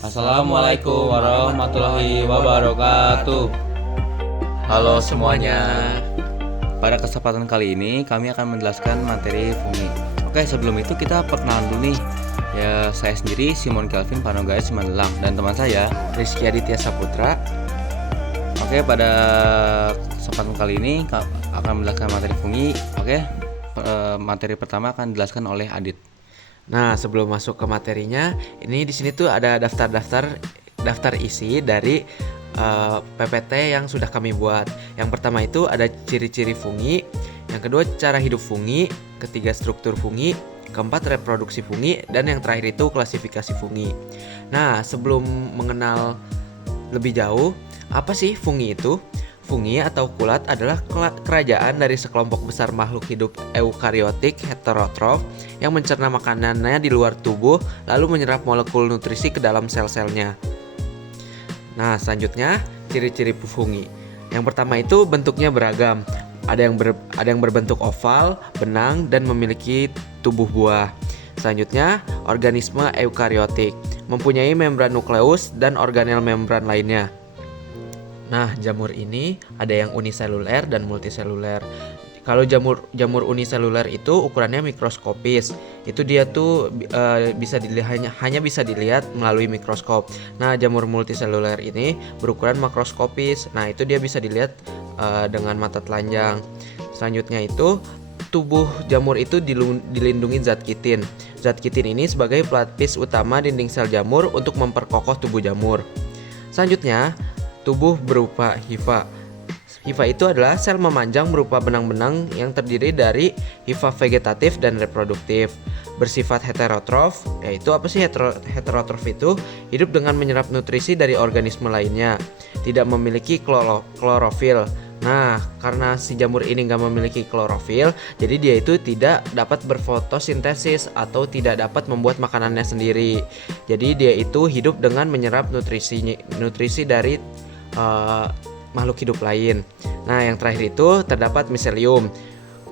Assalamualaikum warahmatullahi wabarakatuh. Halo semuanya. Pada kesempatan kali ini kami akan menjelaskan materi fungi. Oke, sebelum itu kita perkenalan dulu nih. Ya, saya sendiri Simon Kelvin Panogaya Simandelang dan teman saya Rizky Aditya Saputra. Oke, pada kesempatan kali ini akan menjelaskan materi fungi. Oke, materi pertama akan dijelaskan oleh Adit. Nah, sebelum masuk ke materinya, ini di sini tuh ada daftar isi dari PPT yang sudah kami buat. Yang pertama itu ada ciri-ciri fungi, yang kedua cara hidup fungi, ketiga struktur fungi, keempat reproduksi fungi, dan yang terakhir itu klasifikasi fungi. Nah, sebelum mengenal lebih jauh, apa sih fungi itu? Fungi atau kulat adalah kerajaan dari sekelompok besar makhluk hidup eukariotik heterotrof yang mencerna makanannya di luar tubuh lalu menyerap molekul nutrisi ke dalam sel-selnya. Nah, selanjutnya ciri-ciri fungi. Yang pertama itu bentuknya beragam. Ada yang berbentuk oval, benang, dan memiliki tubuh buah. Selanjutnya, organisme eukariotik, mempunyai membran nukleus dan organel membran lainnya. Nah, jamur ini ada yang uniseluler dan multiseluler. Kalau jamur uniseluler itu ukurannya mikroskopis. Itu dia tuh bisa dilihat hanya bisa dilihat melalui mikroskop. Nah, jamur multiseluler ini berukuran makroskopis. Nah, itu dia bisa dilihat dengan mata telanjang. Selanjutnya itu tubuh jamur itu dilindungi zat kitin. Zat kitin ini sebagai pelapis utama dinding sel jamur untuk memperkokoh tubuh jamur. Selanjutnya, tubuh berupa hifa. Hifa itu adalah sel memanjang berupa benang-benang yang terdiri dari hifa vegetatif dan reproduktif. Bersifat heterotrof, yaitu apa sih heterotrof itu? Hidup dengan menyerap nutrisi dari organisme lainnya. Tidak memiliki klorofil. Nah, karena si jamur ini nggak memiliki klorofil, jadi dia itu tidak dapat berfotosintesis atau tidak dapat membuat makanannya sendiri. Jadi dia itu hidup dengan menyerap nutrisi dari makhluk hidup lain. Nah, yang terakhir itu terdapat miselium.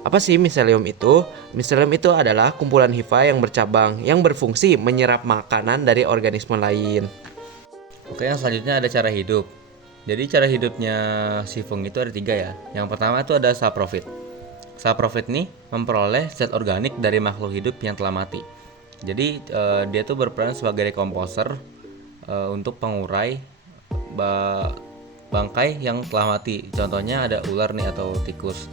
Apa sih miselium itu? Miselium itu adalah kumpulan hifa yang bercabang yang berfungsi menyerap makanan dari organisme lain. Oke, yang selanjutnya ada cara hidup. Jadi cara hidupnya si fungi itu ada 3 ya. Yang pertama itu ada saprofit. Saprofit nih memperoleh zat organik dari makhluk hidup yang telah mati. Jadi dia tuh berperan sebagai recomposer untuk pengurai bangkai yang telah mati. Contohnya ada ular nih atau tikus.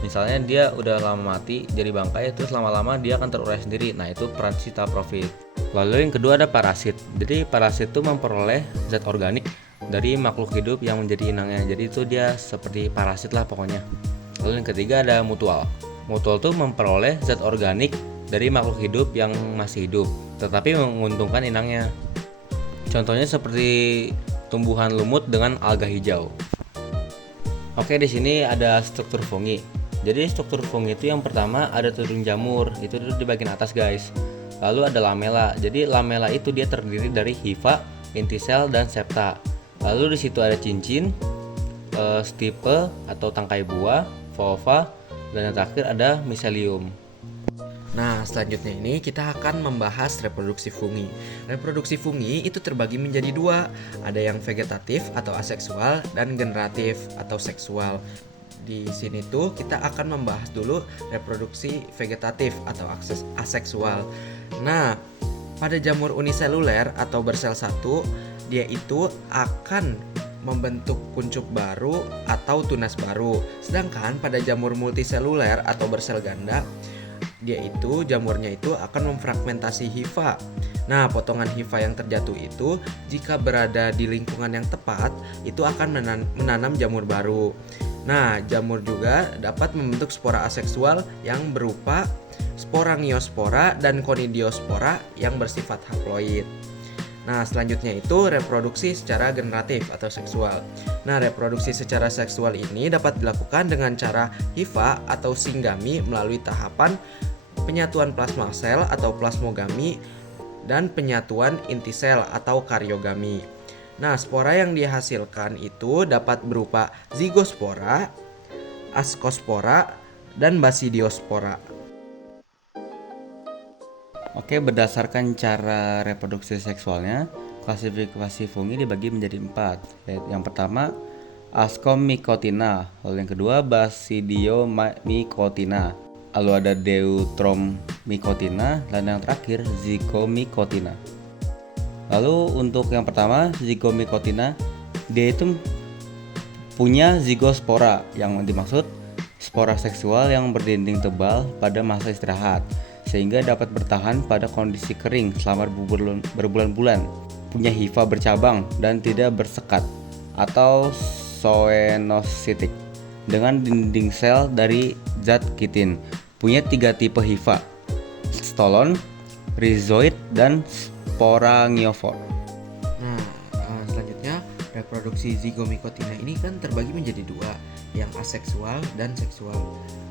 Misalnya dia udah lama mati jadi bangkai, terus lama-lama dia akan terurai sendiri. Nah, itu peran si saprofit. Lalu yang kedua ada parasit. Jadi parasit itu memperoleh zat organik dari makhluk hidup yang menjadi inangnya. Jadi itu dia seperti parasit lah pokoknya. Lalu yang ketiga ada mutual. Mutual itu memperoleh zat organik dari makhluk hidup yang masih hidup, tetapi menguntungkan inangnya. Contohnya seperti tumbuhan lumut dengan alga hijau. Oke, di sini ada struktur fungi. Jadi struktur fungi itu yang pertama ada tudung jamur, itu di bagian atas guys. Lalu ada lamela. Jadi lamela itu dia terdiri dari hifa, inti sel dan septa. Lalu di situ ada cincin, stipe atau tangkai buah, volva, dan yang terakhir ada miselium. Nah, selanjutnya ini kita akan membahas reproduksi fungi. Reproduksi fungi itu terbagi menjadi 2. Ada yang vegetatif atau aseksual dan generatif atau seksual. Di sini tuh kita akan membahas dulu reproduksi vegetatif atau aseksual. Nah, pada jamur uniseluler atau bersel satu, dia itu akan membentuk kuncup baru atau tunas baru. Sedangkan pada jamur multiseluler atau bersel ganda, dia itu jamurnya itu akan memfragmentasi hifa. Nah, potongan hifa yang terjatuh itu jika berada di lingkungan yang tepat itu akan menanam jamur baru. Nah, jamur juga dapat membentuk spora aseksual yang berupa sporangiospora dan conidiospora yang bersifat haploid. Nah, selanjutnya itu reproduksi secara generatif atau seksual. Nah, reproduksi secara seksual ini dapat dilakukan dengan cara hifa atau singgami melalui tahapan penyatuan plasma sel atau plasmogami dan penyatuan inti sel atau karyogami. Nah, spora yang dihasilkan itu dapat berupa zigospora, askospora, dan basidiospora. Oke, berdasarkan cara reproduksi seksualnya, Klasifikasi fungi dibagi menjadi 4. Yang pertama Ascomycotina, lalu yang kedua Basidiomycotina, lalu ada Deuteromycotina, dan yang terakhir Zygomycotina. Lalu untuk yang pertama Zygomycotina, dia itu punya zigospora, yang dimaksud spora seksual yang berdinding tebal pada masa istirahat sehingga dapat bertahan pada kondisi kering selama berbulan-bulan, punya hifa bercabang dan tidak bersekat atau zoenositik dengan dinding sel dari zat kitin. Punya 3 tipe hifa: stolon, rhizoid, dan sporangiofor. Nah, selanjutnya reproduksi Zygomycotina ini kan terbagi menjadi 2, yang aseksual dan seksual.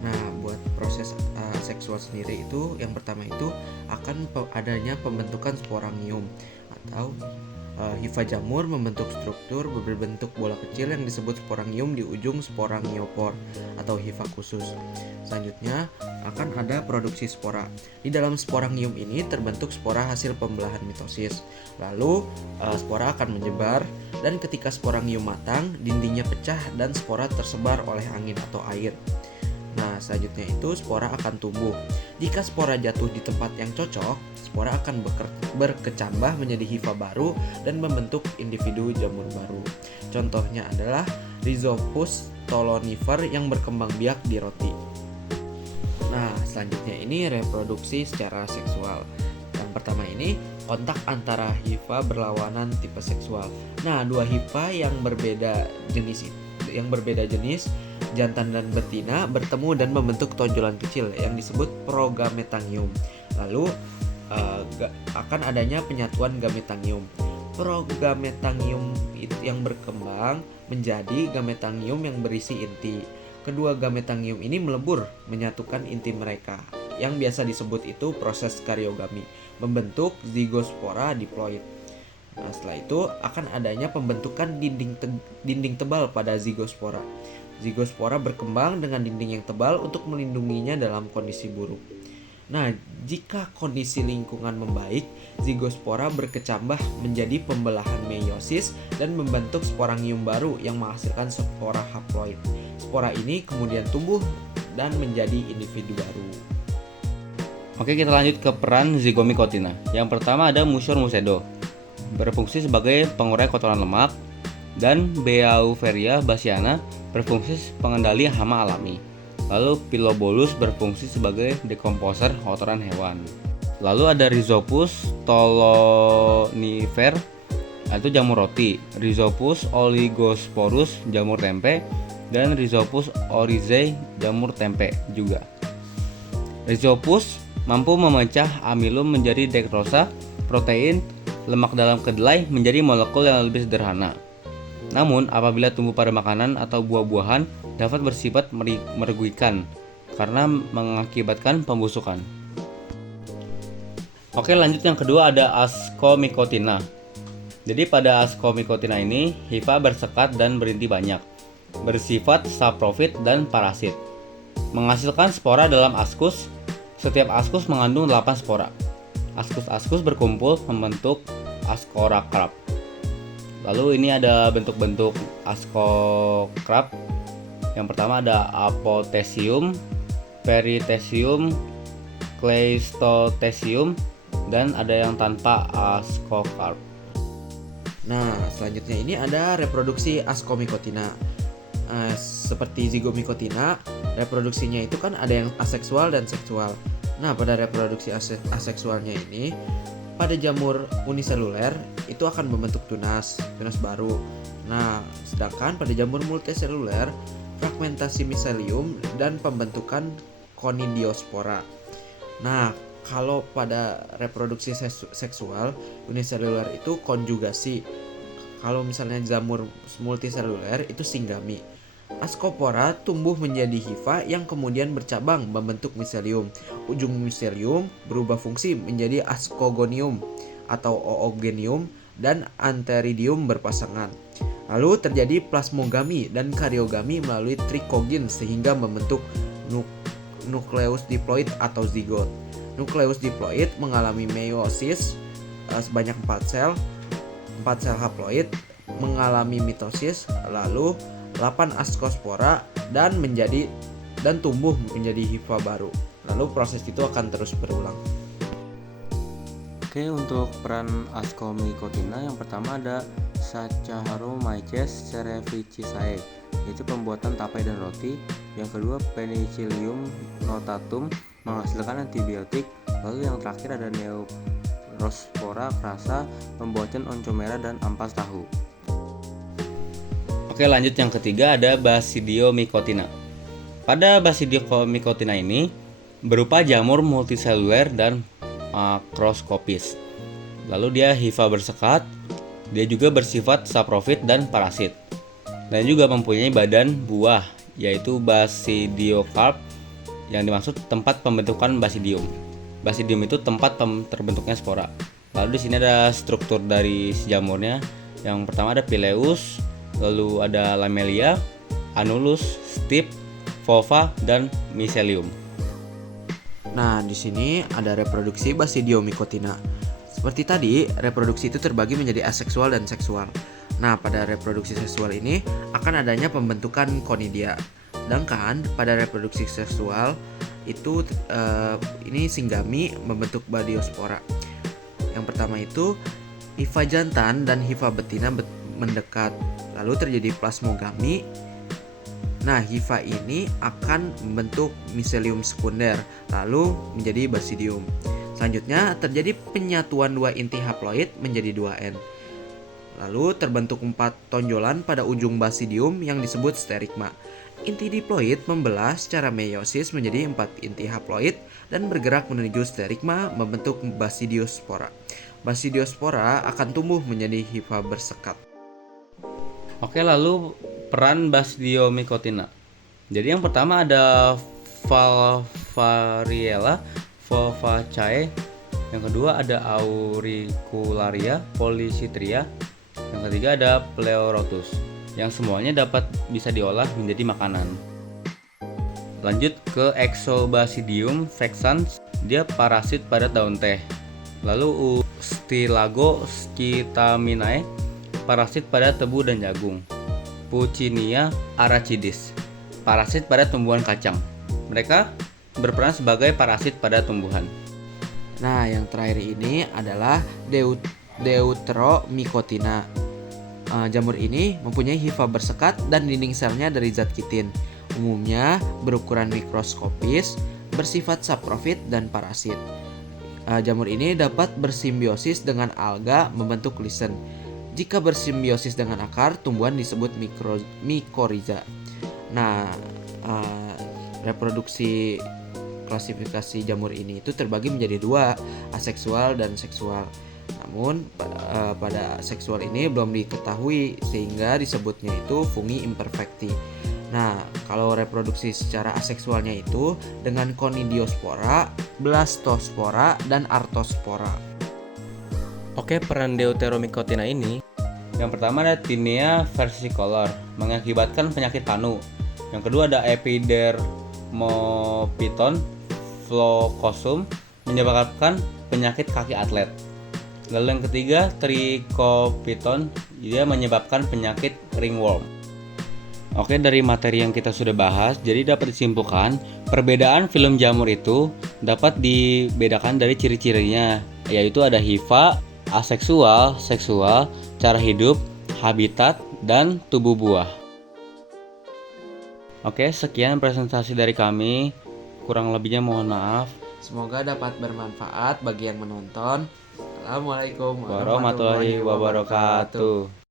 Nah, buat proses seksual sendiri itu, yang pertama itu akan adanya pembentukan sporangium atau hifa jamur membentuk struktur berbentuk bola kecil yang disebut sporangium di ujung sporangiopor atau hifa khusus. Selanjutnya akan ada produksi spora. Di dalam sporangium ini terbentuk spora hasil pembelahan mitosis. Lalu spora akan menyebar, dan ketika sporangium matang, dindingnya pecah dan spora tersebar oleh angin atau air. Nah, selanjutnya itu spora akan tumbuh. Jika spora jatuh di tempat yang cocok, spora akan berkecambah menjadi hifa baru dan membentuk individu jamur baru. Contohnya adalah Rhizopus stolonifer yang berkembang biak di roti. Nah, selanjutnya ini reproduksi secara seksual. Yang pertama ini kontak antara hifa berlawanan tipe seksual. Nah, 2 hifa yang berbeda jenis jantan dan betina bertemu dan membentuk tonjolan kecil yang disebut progametangium. Lalu akan adanya penyatuan gametangium. Progametangium yang berkembang menjadi gametangium yang berisi inti. Kedua gametangium ini melebur menyatukan inti mereka, yang biasa disebut itu proses karyogami, membentuk zigospora diploid. Nah, setelah itu akan adanya pembentukan dinding tebal pada zigospora. Zigospora berkembang dengan dinding yang tebal untuk melindunginya dalam kondisi buruk. Nah, jika kondisi lingkungan membaik, zigospora berkecambah menjadi pembelahan meiosis dan membentuk sporangium baru yang menghasilkan spora haploid. Spora ini kemudian tumbuh dan menjadi individu baru. Oke, kita lanjut ke peran Zygomycotina. Yang pertama ada Muscor mucedo, berfungsi sebagai pengurai kotoran lemak, dan Beauveria bassiana berfungsi pengendali hama alami. Lalu Pilobolus berfungsi sebagai dekomposer kotoran hewan. Lalu ada Rhizopus stolonifer, itu jamur roti, Rhizopus oligosporus jamur tempe, dan Rhizopus oryzae jamur tempe juga. Rhizopus mampu memecah amilum menjadi dektrosa, protein, lemak dalam kedelai menjadi molekul yang lebih sederhana. Namun, apabila tumbuh pada makanan atau buah-buahan, dapat bersifat merugikan karena mengakibatkan pembusukan. Oke, lanjut yang kedua ada Ascomycotina. Jadi pada Ascomycotina ini, hifa bersekat dan berinti banyak, bersifat saprofit dan parasit. Menghasilkan spora dalam askus. Setiap askus mengandung 8 spora. Askus-askus berkumpul membentuk ascoracrap. Lalu ini ada bentuk-bentuk ascoracrap. Yang pertama ada Apothecium, Perithecium, Cleistocesium, dan ada yang tanpa ascocarp. Nah, selanjutnya ini ada reproduksi Ascomycotina. Seperti Zygomycotina, reproduksinya itu kan ada yang aseksual dan seksual. Nah, pada reproduksi aseksualnya ini, pada jamur uniseluler itu akan membentuk tunas baru. Nah, sedangkan pada jamur multiseluler, fragmentasi miselium dan pembentukan conidiospora. Nah, kalau pada reproduksi seksual uniseluler itu konjugasi. Kalau misalnya jamur multiseluler itu singgami. Ascopora tumbuh menjadi hifa yang kemudian bercabang membentuk miselium. Ujung miselium berubah fungsi menjadi ascogonium atau oogenium dan antheridium berpasangan. Lalu terjadi plasmogami dan karyogami melalui trikogin sehingga membentuk nukleus diploid atau zigot. Nukleus diploid mengalami meiosis sebanyak 4 sel. 4 sel haploid mengalami mitosis, lalu 8 askospora dan tumbuh menjadi hifa baru. Lalu proses itu akan terus berulang. Oke, untuk peran Ascomycotina yang pertama ada Saccharomyces cerevisiae, yaitu pembuatan tapai dan roti. Yang kedua Penicillium notatum, menghasilkan antibiotik. Lalu yang terakhir ada Neospora crassa, pembuatan oncomera dan ampas tahu. Oke, lanjut yang ketiga ada Basidiomycotina. Pada Basidiomycotina ini berupa jamur multiseluler dan makroskopis. Lalu dia hifa bersekat, dia juga bersifat saprofit dan parasit. Dan juga mempunyai badan buah, yaitu basidiokarp, yang dimaksud tempat pembentukan basidium. Basidium itu tempat terbentuknya spora. Lalu di sini ada struktur dari si jamurnya. Yang pertama ada pileus, lalu ada lamelia, annulus, stip, volva, dan mycelium. Nah, di sini ada reproduksi Basidiomycotina. Seperti tadi, reproduksi itu terbagi menjadi aseksual dan seksual. Nah, pada reproduksi seksual ini akan adanya pembentukan konidia. Sedangkan pada reproduksi seksual itu ini singgami membentuk badiospora. Yang pertama itu hifa jantan dan hifa betina mendekat, lalu terjadi plasmogami. Nah, hifa ini akan membentuk miselium sekunder, lalu menjadi basidium. Selanjutnya terjadi penyatuan 2 inti haploid menjadi 2N. Lalu terbentuk 4 tonjolan pada ujung basidium yang disebut sterigma. Inti diploid membelah secara meiosis menjadi 4 inti haploid dan bergerak menuju sterigma membentuk basidiospora. Basidiospora akan tumbuh menjadi hifa bersekat. Oke, lalu peran Basidiomycotina. Jadi yang pertama ada Valvariella volvaceae, yang kedua ada Auricularia polycitria, yang ketiga ada Pleurotus, yang semuanya bisa diolah menjadi makanan. Lanjut ke Exobasidium vexans, dia parasit pada daun teh. Lalu Stylago scitaminae, parasit pada tebu dan jagung. Puccinia aracidis, parasit pada tumbuhan kacang. Mereka berperan sebagai parasit pada tumbuhan. Nah, yang terakhir ini adalah Deuteromycotina. Jamur ini mempunyai hifa bersekat dan dinding selnya dari zat kitin. Umumnya berukuran mikroskopis, bersifat saprofit dan parasit. Jamur ini dapat bersimbiosis dengan alga membentuk lisen. Jika bersimbiosis dengan akar, tumbuhan disebut mikoriza. Nah, reproduksi klasifikasi jamur ini itu terbagi menjadi 2, aseksual dan seksual. Namun pada seksual ini belum diketahui sehingga disebutnya itu fungi imperfecti. Nah, kalau reproduksi secara aseksualnya itu dengan conidiospora, blastospora, dan artospora. Oke, peran Deuteromycotina ini yang pertama ada Tinea versicolor, mengakibatkan penyakit panu. Yang kedua ada Epidermophyton flocosum, menyebabkan penyakit kaki atlet. Lalu yang ketiga Trichophyton, dia menyebabkan penyakit ringworm. Oke, dari materi yang kita sudah bahas, jadi dapat disimpulkan perbedaan film jamur itu dapat dibedakan dari ciri-cirinya, yaitu ada hifa, aseksual, seksual, cara hidup, habitat, dan tubuh buah. Oke, sekian presentasi dari kami. Kurang lebihnya mohon maaf. Semoga dapat bermanfaat bagi yang menonton. Assalamualaikum Warahmatullahi wabarakatuh.